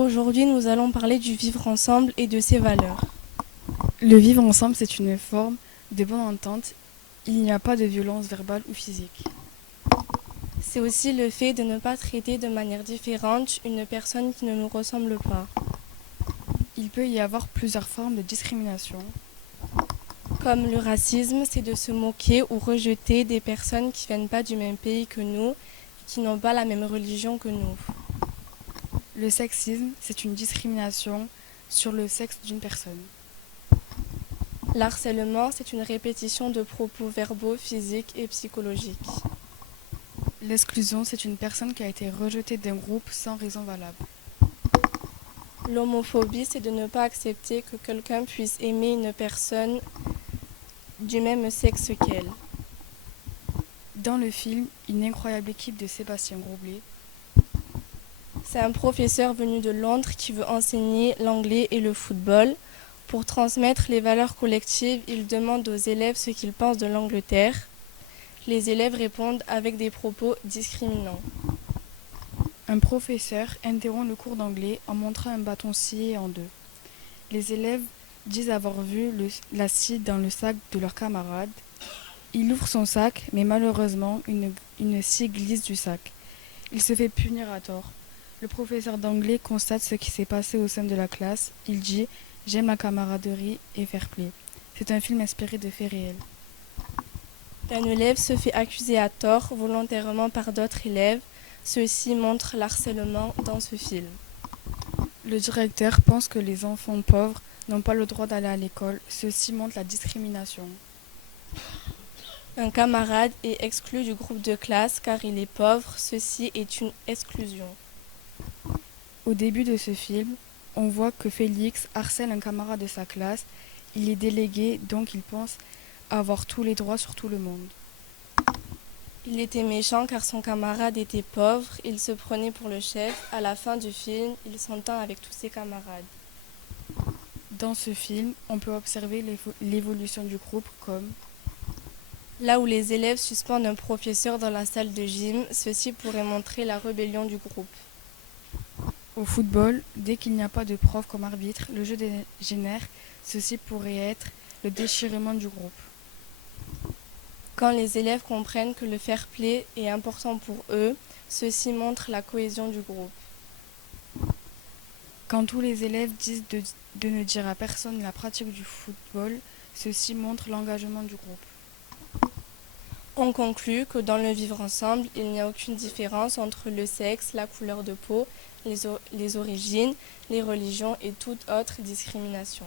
Aujourd'hui, nous allons parler du vivre ensemble et de ses valeurs. Le vivre ensemble, c'est une forme de bonne entente. Il n'y a pas de violence verbale ou physique. C'est aussi le fait de ne pas traiter de manière différente une personne qui ne nous ressemble pas. Il peut y avoir plusieurs formes de discrimination. Comme le racisme, c'est de se moquer ou rejeter des personnes qui ne viennent pas du même pays que nous et qui n'ont pas la même religion que nous. Le sexisme, c'est une discrimination sur le sexe d'une personne. L'harcèlement, c'est une répétition de propos verbaux, physiques et psychologiques. L'exclusion, c'est une personne qui a été rejetée d'un groupe sans raison valable. L'homophobie, c'est de ne pas accepter que quelqu'un puisse aimer une personne du même sexe qu'elle. Dans le film Une incroyable équipe de Sébastien Groblet, C'est un professeur venu de Londres qui veut enseigner l'anglais et le football. Pour transmettre les valeurs collectives, il demande aux élèves ce qu'ils pensent de l'Angleterre. Les élèves répondent avec des propos discriminants. un professeur interrompt le cours d'anglais en montrant un bâton scié en deux. Les élèves disent avoir vu la scie dans le sac de leur camarade. Il ouvre son sac, mais malheureusement, une scie glisse du sac. Il se fait punir à tort. Le professeur d'anglais constate ce qui s'est passé au sein de la classe. Il dit « J'aime la camaraderie et fair play ». C'est un film inspiré de faits réels. Un élève se fait accuser à tort volontairement par d'autres élèves. Ceci montre l'harcèlement dans ce film. Le directeur pense que les enfants pauvres n'ont pas le droit d'aller à l'école. Ceci montre la discrimination. Un camarade est exclu du groupe de classe car il est pauvre. Ceci est une exclusion. Au début de ce film, on voit que Félix harcèle un camarade de sa classe. Il est délégué, donc il pense avoir tous les droits sur tout le monde. Il était méchant car son camarade était pauvre, il se prenait pour le chef. À la fin du film, il s'entend avec tous ses camarades. Dans ce film, on peut observer l'évolution du groupe comme Là où les élèves suspendent un professeur dans la salle de gym, ceci pourrait montrer la rébellion du groupe. au football, dès qu'il n'y a pas de prof comme arbitre, le jeu dégénère. Ceci pourrait être le déchirement du groupe. Quand les élèves comprennent que le fair play est important pour eux, ceci montre la cohésion du groupe. Quand tous les élèves disent de ne dire à personne la pratique du football, ceci montre l'engagement du groupe. On conclut que dans le vivre ensemble, il n'y a aucune différence entre le sexe, la couleur de peau, les origines, les religions et toute autre discrimination.